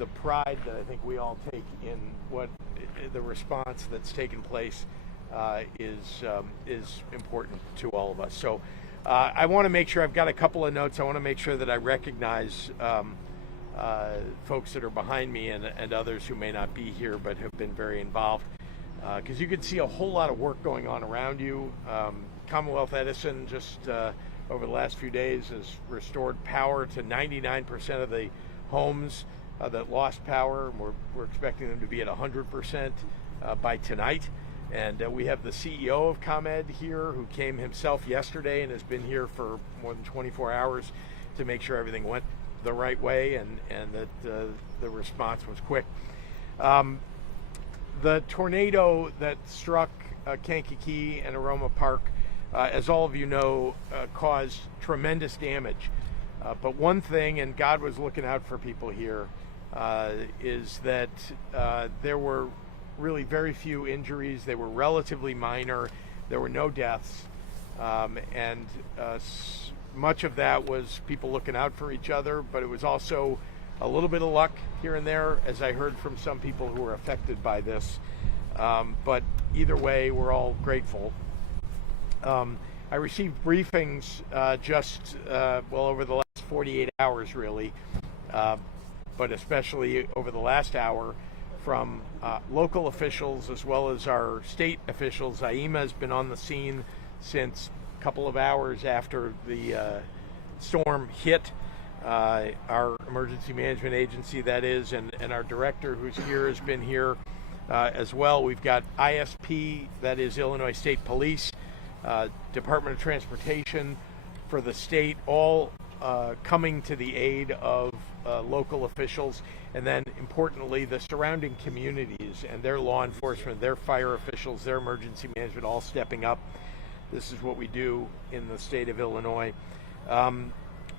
the pride that I think we all take in what the response that's taken place is important to all of us. So I want to make sure I've got a couple of notes. I want to make sure that I recognize folks that are behind me and others who may not be here but have been very involved. Because you can see a whole lot of work going on around you. Commonwealth Edison just over the last few days has restored power to 99% of the homes that lost power. We're expecting them to be at 100% by tonight. And we have the CEO of ComEd here who came himself yesterday and has been here for more than 24 hours to make sure everything went the right way and that the response was quick. The tornado that struck Kankakee and Aroma Park, as all of you know, caused tremendous damage. But one thing, and God was looking out for people here, is that there were really very few injuries. They were relatively minor. There were no deaths. And much of that was people looking out for each other, but it was also a little bit of luck here and there, as I heard from some people who were affected by this. But either way, we're all grateful. I received briefings just over the last 48 hours, really, but especially over the last hour from local officials as well as our state officials. IEMA has been on the scene since a couple of hours after the storm hit. Our emergency management agency, that is, and our director who's here has been here as well. We've got ISP, that is Illinois State Police, Department of Transportation for the state, all coming to the aid of local officials, and then importantly the surrounding communities and their law enforcement, their fire officials, their emergency management, all stepping up. This is what we do in the state of Illinois.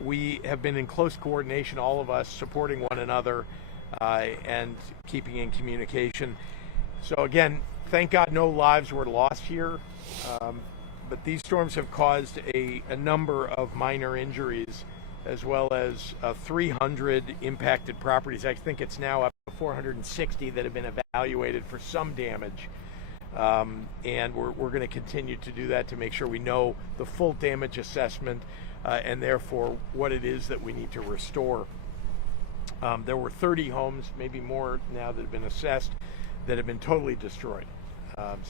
We have been in close coordination, all of us, supporting one another and keeping in communication. So again, thank God no lives were lost here, but these storms have caused a number of minor injuries, as well as 300 impacted properties. I think it's now up to 460 that have been evaluated for some damage. And we're going to continue to do that to make sure we know the full damage assessment and therefore what it is that we need to restore. There were 30 homes, maybe more now, that have been assessed that have been totally destroyed.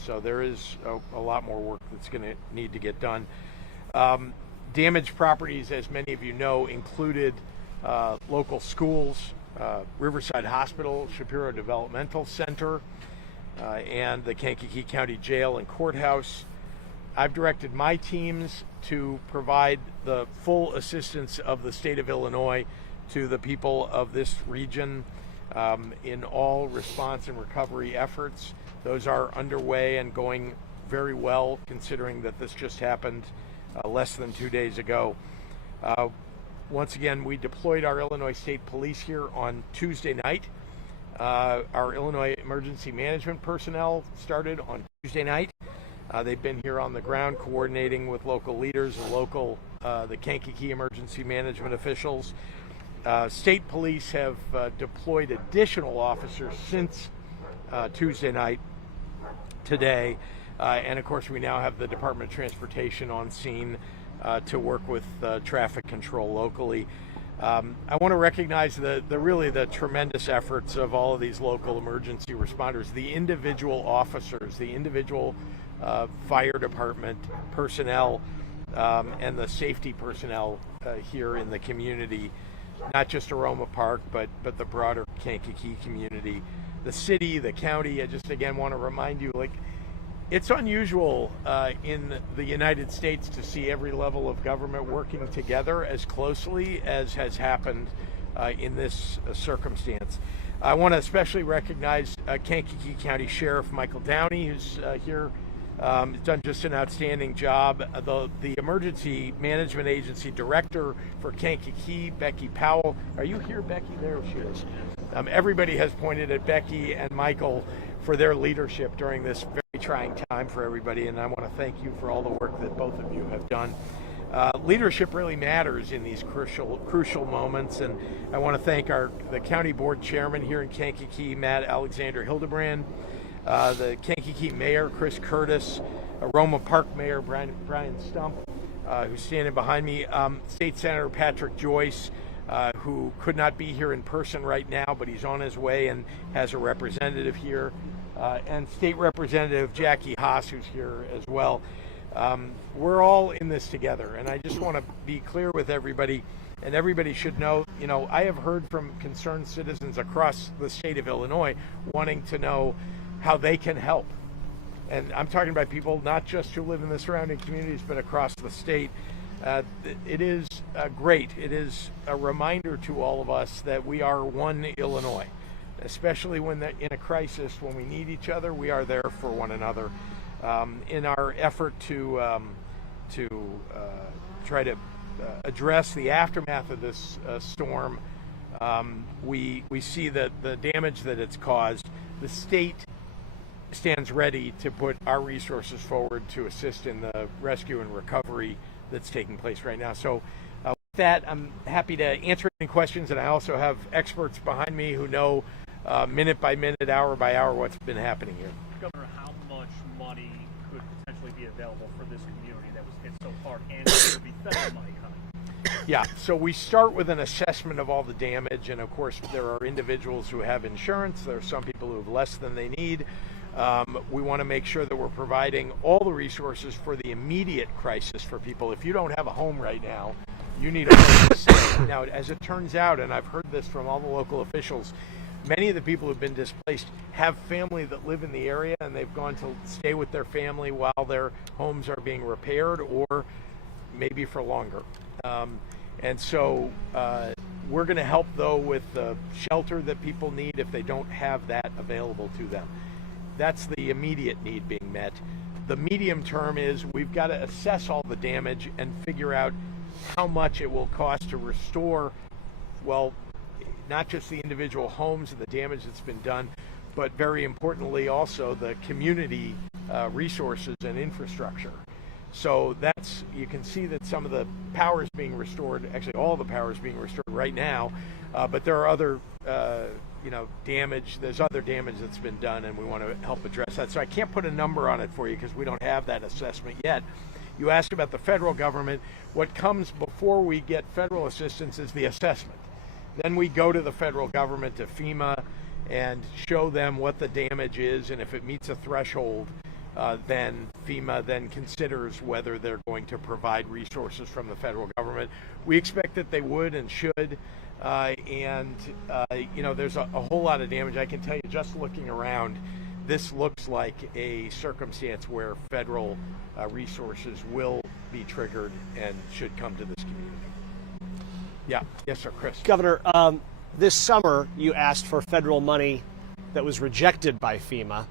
So there is a lot more work that's going to need to get done. Damaged properties, as many of you know, included local schools, Riverside Hospital, Shapiro Developmental Center, and the Kankakee County Jail and Courthouse. I've directed my teams to provide the full assistance of the state of Illinois to the people of this region in all response and recovery efforts. Those are underway and going very well, considering that this just happened less than 2 days ago. Once again, we deployed our Illinois State Police here on Tuesday night. Our Illinois emergency management personnel started on Tuesday night. They've been here on the ground coordinating with local leaders and the Kankakee emergency management officials. State police have deployed additional officers since Tuesday night today. And of course, we now have the Department of Transportation on scene to work with traffic control locally. I want to recognize the tremendous efforts of all of these local emergency responders, the individual officers, the individual fire department personnel, and the safety personnel here in the community, not just Aroma Park, but the broader Kankakee community. The city, the county, I just again want to remind you, it's unusual in the United States to see every level of government working together as closely as has happened in this circumstance. I want to especially recognize Kankakee County Sheriff Michael Downey, who's here. Done just an outstanding job. The Emergency Management Agency Director for Kankakee, Becky Powell. Are you here, Becky? There she is. Everybody has pointed at Becky and Michael for their leadership during this very trying time for everybody, and I want to thank you for all the work that both of you have done. Leadership really matters in these crucial moments, and I want to thank the county board chairman here in Kankakee, Matt Alexander Hildebrand, the Kankakee mayor, Chris Curtis, Aroma Park mayor, Brian Stump, who's standing behind me, State Senator Patrick Joyce, who could not be here in person right now, but he's on his way and has a representative here, and State Representative Jackie Haas, who's here as well. We're all in this together, and I just want to be clear with everybody, and everybody should know, I have heard from concerned citizens across the state of Illinois wanting to know how they can help. And I'm talking about people not just who live in the surrounding communities, but across the state. It is great. It is a reminder to all of us that we are one Illinois, especially when in a crisis, when we need each other, we are there for one another. In our effort to try to address the aftermath of this storm, we see that the damage that it's caused. The state stands ready to put our resources forward to assist in the rescue and recovery that's taking place right now. So with that, I'm happy to answer any questions, and I also have experts behind me who know minute by minute, hour by hour what's been happening here. Governor, how much money could potentially be available for this community that was hit so hard, and there would be federal money coming? Yeah, so we start with an assessment of all the damage, and of course there are individuals who have insurance. There are some people who have less than they need. We want to make sure that we're providing all the resources for the immediate crisis for people. If you don't have a home right now, you need a home. Now, as it turns out, and I've heard this from all the local officials, many of the people who've been displaced have family that live in the area, and they've gone to stay with their family while their homes are being repaired, or maybe for longer. And so we're going to help, though, with the shelter that people need if they don't have that available to them. That's the immediate need being met. The medium term is we've got to assess all the damage and figure out how much it will cost to restore, well, not just the individual homes and the damage that's been done, but very importantly also the community resources and infrastructure. So you can see that some of the power is being restored, actually all the power is being restored right now, but there are other damage, there's other damage that's been done, and we want to help address that. So I can't put a number on it for you because we don't have that assessment yet. You asked about the federal government. What comes before we get federal assistance is the assessment. Then we go to the federal government, to FEMA, and show them what the damage is, and if it meets a threshold, then FEMA then considers whether they're going to provide resources from the federal government. We expect that they would and should, there's a whole lot of damage. I can tell you, just looking around, this looks like a circumstance where federal resources will be triggered and should come to this community. Yeah. Yes, sir, Chris. Governor, this summer you asked for federal money that was rejected by FEMA.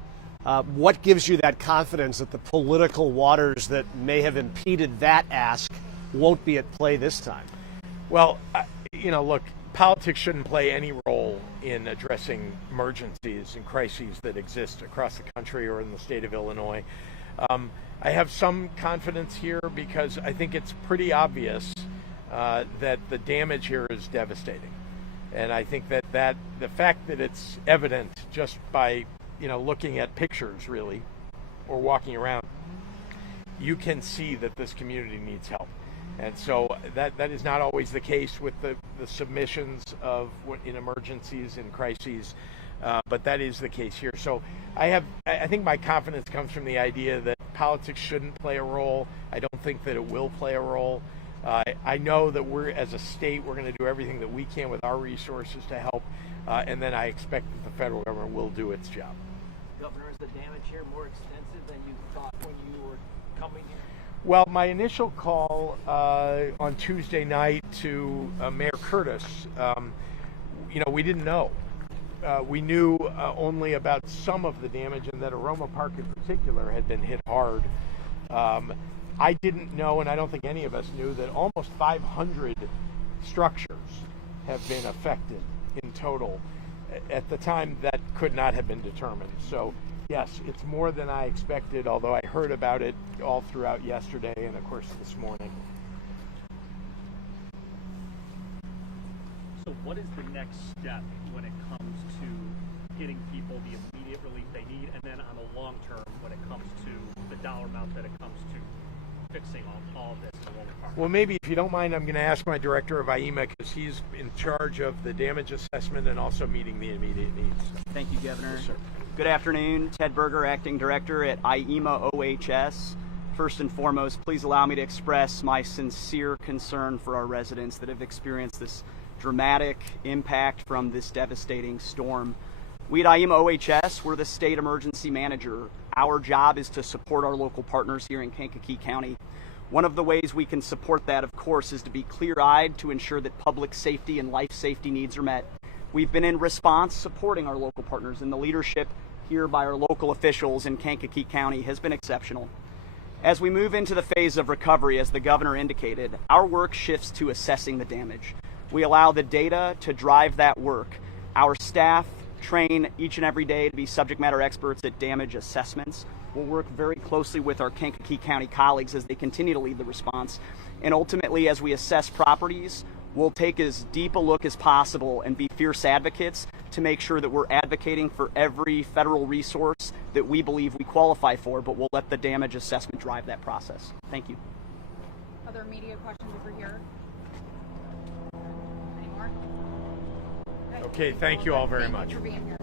What gives you that confidence that the political waters that may have impeded that ask won't be at play this time? Well, look, politics shouldn't play any role in addressing emergencies and crises that exist across the country or in the state of Illinois. I have some confidence here because I think it's pretty obvious that the damage here is devastating. And I think that the fact that it's evident just by looking at pictures, really, or walking around, you can see that this community needs help. And so that is not always the case with the submissions in emergencies and crises, but that is the case here. So I think my confidence comes from the idea that politics shouldn't play a role. I don't think that it will play a role. I know that as a state, we're going to do everything that we can with our resources to help, and then I expect that the federal government will do its job. Governor, is the damage here more extensive than you thought when you were coming here? Well, my initial call on Tuesday night to Mayor Curtis, we didn't know. We knew only about some of the damage, and that Aroma Park in particular had been hit hard. I didn't know, and I don't think any of us knew, that almost 500 structures have been affected in total. At the time, that could not have been determined. So, yes, it's more than I expected, although I heard about it all throughout yesterday and, of course, this morning. So what is the next step when it comes to getting people the immediate relief they need, and then on the long term when it comes to the dollar amount that it comes to fixing all of this in the lower park? Well, maybe if you don't mind, I'm going to ask my director of IEMA, because he's in charge of the damage assessment and also meeting the immediate needs. Thank you, Governor. Yes, sir. Good afternoon. Ted Berger, Acting Director at IEMA OHS. First and foremost, please allow me to express my sincere concern for our residents that have experienced this dramatic impact from this devastating storm. We at IEMA OHS, we're the state emergency manager. Our job is to support our local partners here in Kankakee County. One of the ways we can support that, of course, is to be clear-eyed to ensure that public safety and life safety needs are met. We've been in response supporting our local partners, and the leadership here by our local officials in Kankakee County has been exceptional. As we move into the phase of recovery, as the governor indicated, our work shifts to assessing the damage. We allow the data to drive that work. Our staff train each and every day to be subject matter experts at damage assessments. We'll work very closely with our Kankakee County colleagues as they continue to lead the response. And ultimately, as we assess properties, we'll take as deep a look as possible and be fierce advocates to make sure that we're advocating for every federal resource that we believe we qualify for, but we'll let the damage assessment drive that process. Thank you. Other media questions over here? Any more? Okay, thank you all very much. Thank you for being here.